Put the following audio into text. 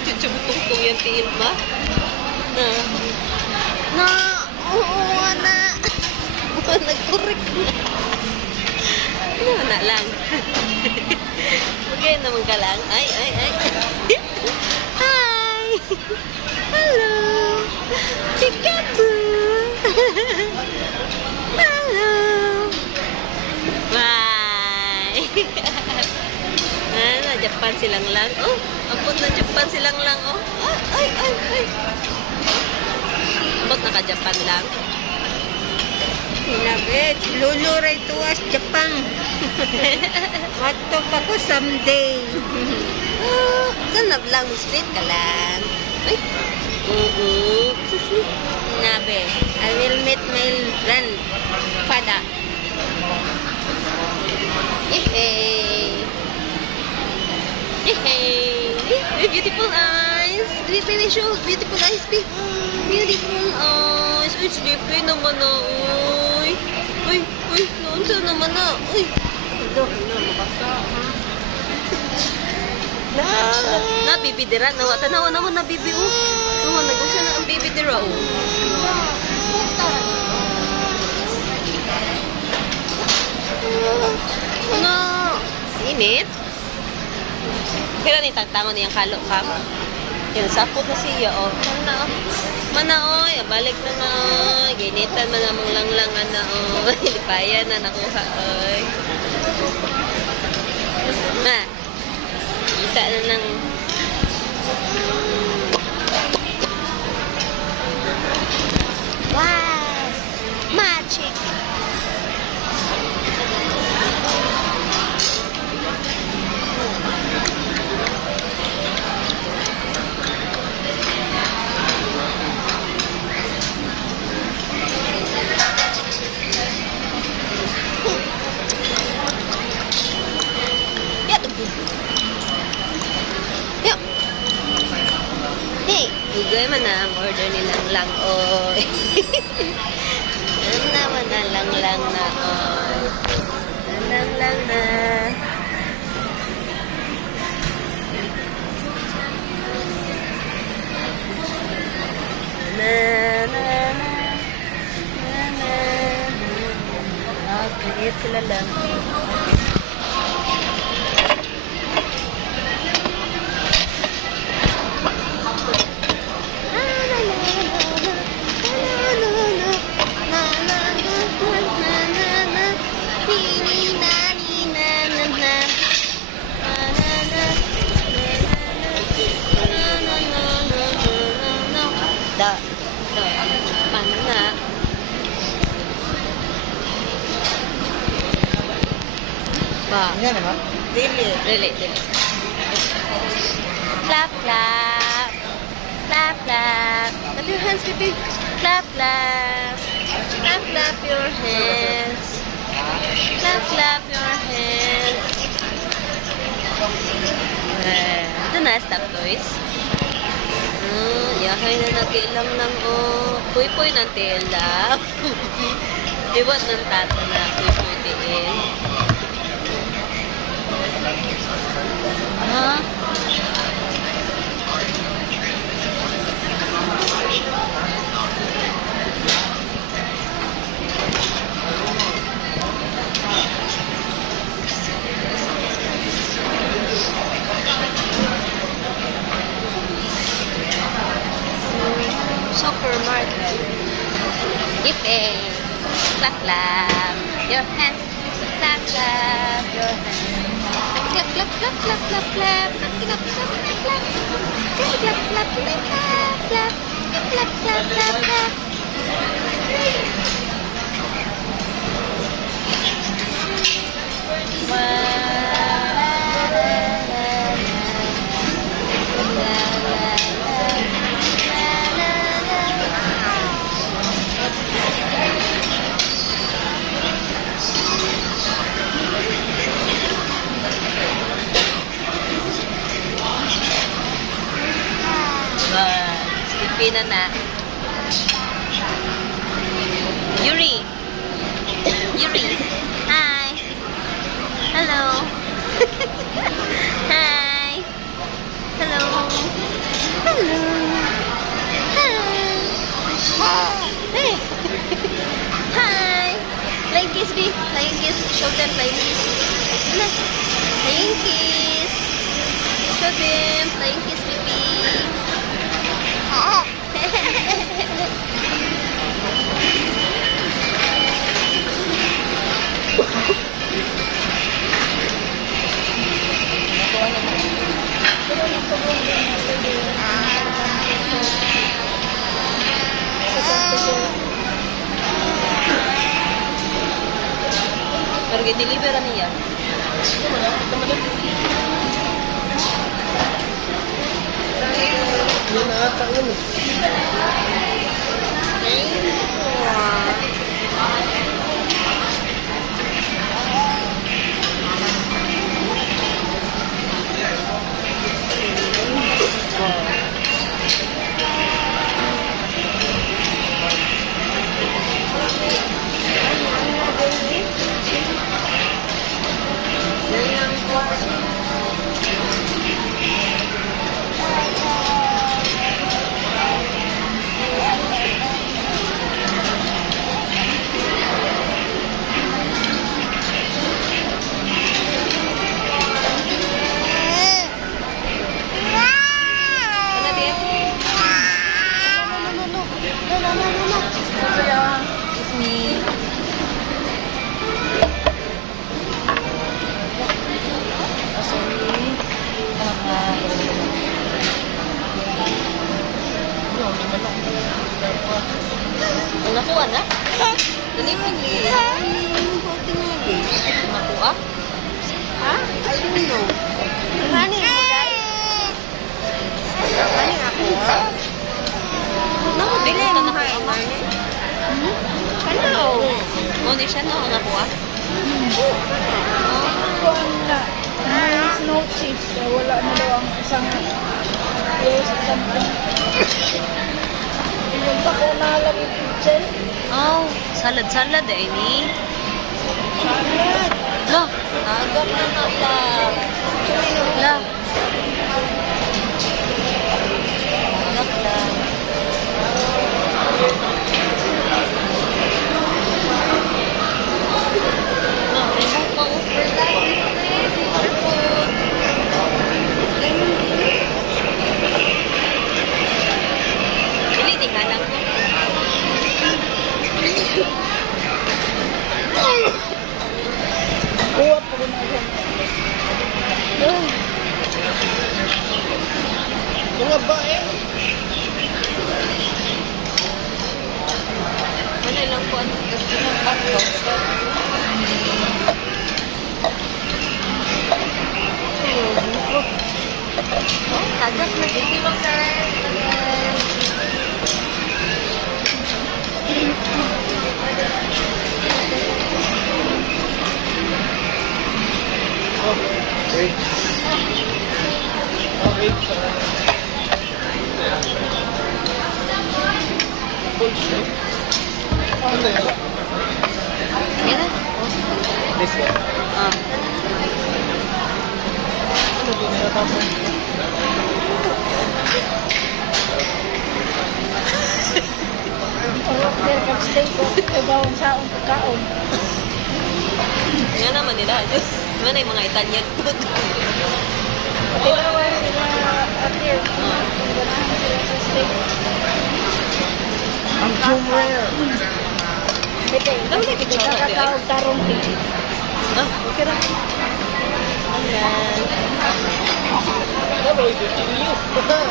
Cucu-cucu yang Tilma. Oo na. Nagkorek na. Wala lang. Magay naman ka lang. Ay. Hi! Hello! Peekaboo! Hello! Bye! Japan silang lang. Oh, abot na Japan silang lang. Oh, ay. Abot naka-Japan lang. Sinabi, Lulu right to us, Japan. Matok ako someday. Oh, ganap lang. Street ka lang. Ay. Sinabi, I will meet my grandfather. Yehey! Beautiful eyes! Baby, show beautiful eyes, baby. Beautiful eyes. Uy, sleepy naman na, uy. Uy, naunsa naman na. Uy. Ito, makasa. Na, baby dira. Tanawa naman na, baby, oh. Nawa, nag-unsa na ang baby dira, oh. Ano? Init? Kaya ni tagtama niyang kalo ka. Yan, sapot na siya, oh. Oy. Balik na na, oy. Ginitan man namang langlangan na, oy. Lipayan na nakuha, oy. Na. Kita na ng... Wow! Magic! Ugay man na ang order nilang lang, oy. Naman na lang na, oy. Lang na. Okay, sila lang. Paano na? Ba? Yan naman. Really. Clap. Clap your hands, baby. Clap. Clap your hands. Clap your hands. Ito na, stop toys. Yahay na nag-ilang lang, oh. Puy-puy ng tela. Iwat ng tato na puy-puy tiil. Ha? Supermarket. Clap your hands. Clap your hands. Clap. Sleepy na. Yuri. Bim. Flying kiss, baby. Pero i-deliver niya. Yan na ata yun eh. Ano din? Excuse me. Ang nakuha na? Deliver ni. Nakuha? Ha? I don't know. Ano yung bagay? Ano yung ako? No, dili na nakuha. Ano? Mo di siya no ang nakuha? Snow chips, wala na daw ang isang yes, isang yung pa ko nalang yung kitchen. Oh, salad-salad eh ni. Lo, agak na na la. La. Agak lang. No, remote pa Dili, tingnan ko. Kuha po rin ako. Mga ba eh? Ano lang po ang tatlo? Oh, tagak na. Thank you, sir. Oh, wait. Oh, wait. Full shape. Ano yan? Sige na. This one. Ah. Ano din natapos? Order kag steak ko, ibawang saong pagkaon. Nga naman nila. Diyos. Ano yung mga Italian food? Pati naman sila at here, ganahan sila sa steak. Ang jum rare. Bite, Dami na kitchen na di ay. kakataog tarong tea. Ah, okay ra. Ayan. Ano, ito you.